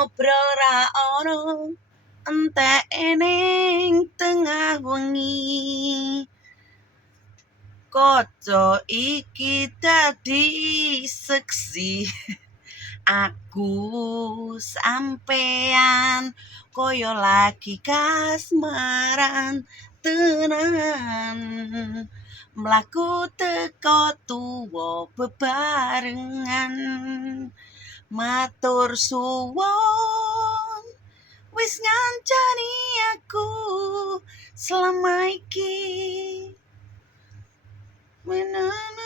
ngobrol ra ono entek ning tengah wengi. Kaca iki dadi seksi. Aku sampean koyo lagi kasmaran tenan. Mlaku teko tuwa bebarengan. Matur suwun wis ngancani aku selama iki. Melani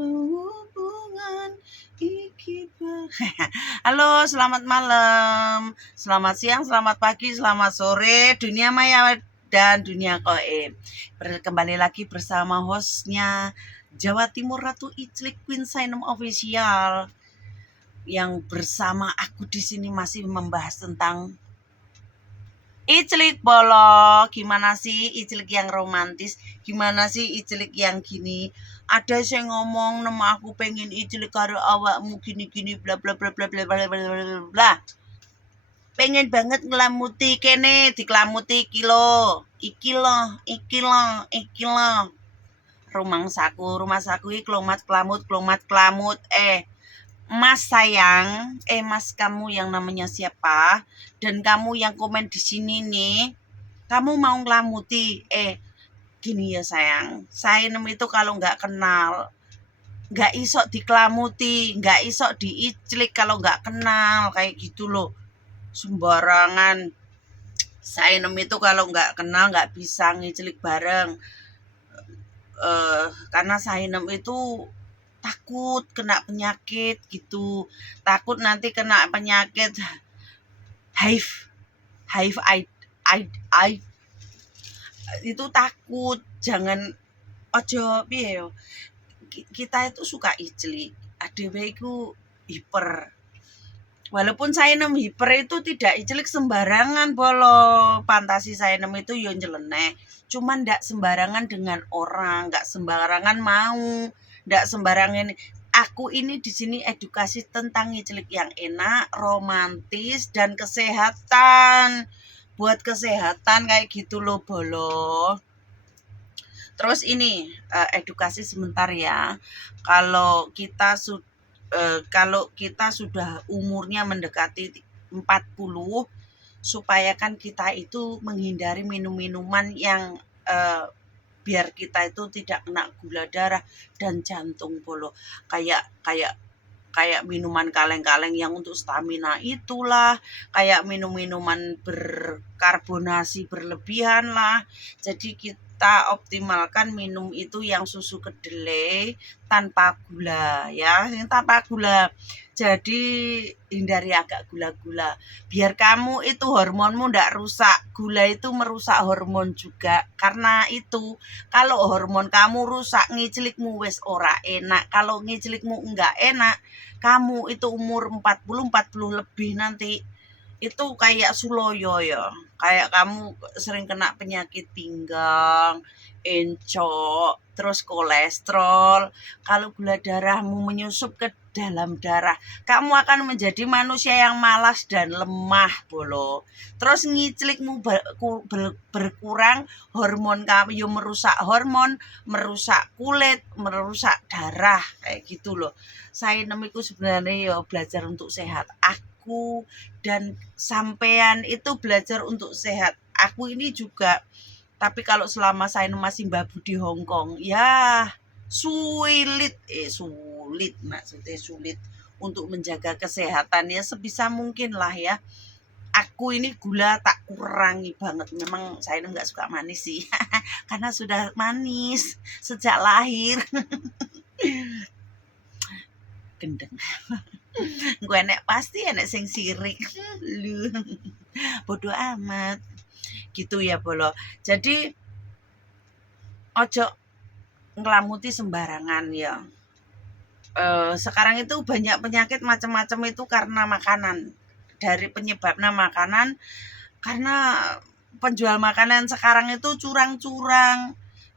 hubungan iki. Halo, selamat malam, selamat siang, selamat pagi, selamat sore, dunia maya dan dunia goib. Kembali lagi bersama hostnya Jawa Timur Ratu Iclik Queen Sainem Official, yang bersama aku di sini masih membahas tentang Iclik Bolo. Gimana sih Iclik yang romantis? Gimana sih Iclik yang gini? Ada yang ngomong nama aku pengen Iclik karo awakmu gini-gini bla bla bla bla bla bla bla bla. Pengen banget ngelamuti kene, diklamuti iki lo. Iki lo. Rumah saku iki klomat klamut. Mas sayang, Mas kamu yang namanya siapa? Dan kamu yang komen di sini nih, kamu mau ngelamuti? Gini ya sayang, Sainem itu kalau nggak kenal, nggak iso diklamuti, nggak iso diiclik kalau nggak kenal, kayak gitu loh. Sembarangan. Sainem itu kalau nggak kenal nggak bisa ngiclik bareng. Karena Sainem itu takut kena penyakit gitu, takut nanti kena penyakit HIV itu takut. Jangan ojo piye yo, kita itu suka iclik, adewe iku hiper. Walaupun Sainem hiper itu tidak iclik sembarangan Bolo. Fantasi Sainem itu yo nyeleneh, cuman ndak sembarangan dengan orang, nggak sembarangan mau, ndak sembarangan. Aku ini di sini edukasi tentang ngiclik yang enak, romantis, dan kesehatan. Buat kesehatan kayak gitu loh Bolo. Terus ini edukasi sebentar ya. Kalau kita sudah umurnya mendekati 40, supaya kan kita itu menghindari minum-minuman yang biar kita itu tidak kena gula darah dan jantung Bolo. Kayak minuman kaleng-kaleng yang untuk stamina itulah, kayak minuman berkarbonasi berlebihan lah. Jadi kita optimalkan minum itu yang susu kedelai tanpa gula ya, tanpa gula. Jadi hindari agak gula-gula, biar kamu itu hormonmu ndak rusak. Gula itu merusak hormon juga. Karena itu kalau hormon kamu rusak, ngiclikmu wis ora enak. Kalau ngiclikmu enggak enak, kamu itu umur 40 lebih nanti itu kayak Suloyo ya. Kayak kamu sering kena penyakit pinggang, encok, terus kolesterol. Kalau gula darahmu menyusup ke dalam darah, kamu akan menjadi manusia yang malas dan lemah Bolo. Terus ngiclikmu berkurang, hormon kamu yo merusak hormon, merusak kulit, merusak darah, kayak gitu loh. Sainem iku sebenarnya yo belajar untuk sehat. Aku dan sampean itu belajar untuk sehat. Aku ini juga, tapi kalau selama Sainem masih babu di Hong Kong, ya sulit maksudnya sulit untuk menjaga kesehatan ya sebisa mungkin lah ya. Aku ini gula tak kurangi banget. Memang Sainem nggak suka manis sih karena sudah manis sejak lahir. Gendeng. Gue enek pasti enek sing sirik. Lu bodoh amat gitu ya Bolo. Jadi ojo ngelamuti sembarangan ya. Sekarang itu banyak penyakit macam-macam itu karena makanan. Dari penyebabnya makanan, karena penjual makanan sekarang itu curang-curang.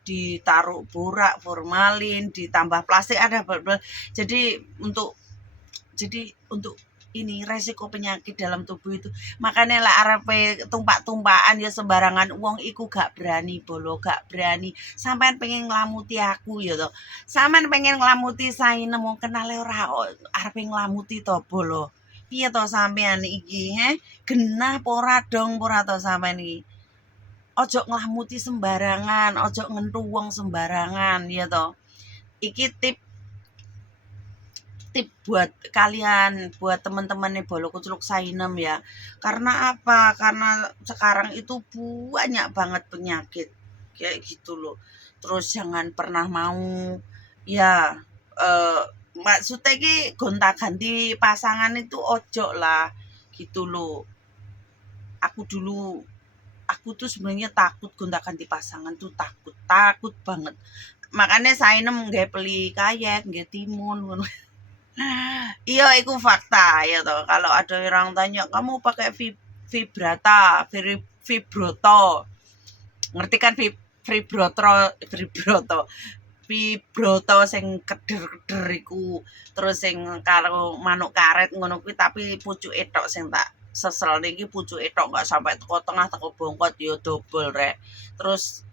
ditaruh borak, formalin, ditambah plastik ada jadi untuk ini resiko penyakit dalam tubuh itu. Makanya lah arepe tumpak-tumpakan ya sembarangan uang iku gak berani bolo, gak berani. Sampean pengen nglamuti aku ya toh. Sampean pengen nglamuti Sainem wong kenale ora arepe nglamuti to bolo. Piye to sampean iki genah ora dong ora to sampean iki. Ojo nglamuti sembarangan, ojo ngentu wong sembarangan ya toh. Iki tip buat kalian, buat teman-teman nih Bolo Kuculuk Sainem ya. Karena apa? Karena sekarang itu banyak banget penyakit kayak gitu loh. Terus jangan pernah mau ya maksudnya ki gonta-ganti pasangan itu ojo lah gitu loh. Aku tuh sebenarnya takut gonta-ganti pasangan tuh takut banget. Makanya Sainem nggak beli kayak nggak timun. Iya, itu fakta ya toh. Kalau ada orang tanya, kamu pakai vibroto, ngerti kan vibroto sing keder-keder iku, terus sing karo manuk karet ngono kuwi tapi pucuke tok sing tak sesel niki pucuke tok enggak sampai teko tengah teko bongkot ya dobel rek. Terus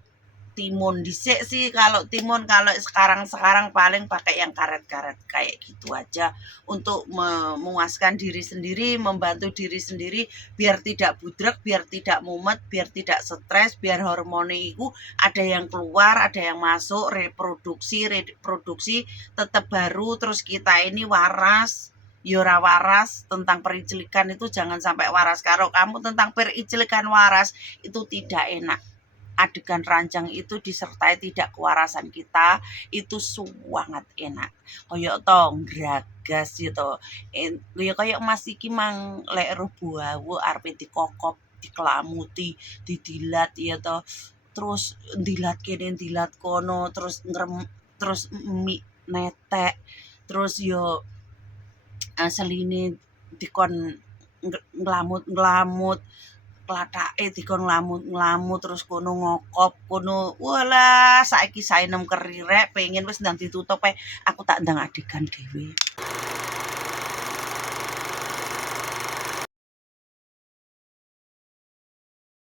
timun dhisik sih kalau timun kalau sekarang paling pakai yang karet-karet kayak gitu aja untuk memuaskan diri sendiri, membantu diri sendiri biar tidak budrek, biar tidak mumet, biar tidak stres, biar hormonnya itu ada yang keluar, ada yang masuk, reproduksi tetap baru, terus kita ini waras. Yora waras tentang pericilikan itu jangan sampai waras. Kalau kamu tentang pericilikan waras itu tidak enak. Adegan ranjang itu disertai tidak kewarasan kita itu sangat enak koyok tong gragas gitu koyok Mas iki mang lek ro buawu arepe dikokop dikelamuti didilat ya toh terus dilat kene dilat kono terus terus mie netek terus yo seline dikon nglamut klathake dikon nglamut terus kono ngokop kono walah saiki Sainem kerirek pengen wis ndang ditutup aku tak ndang adegan dhewe.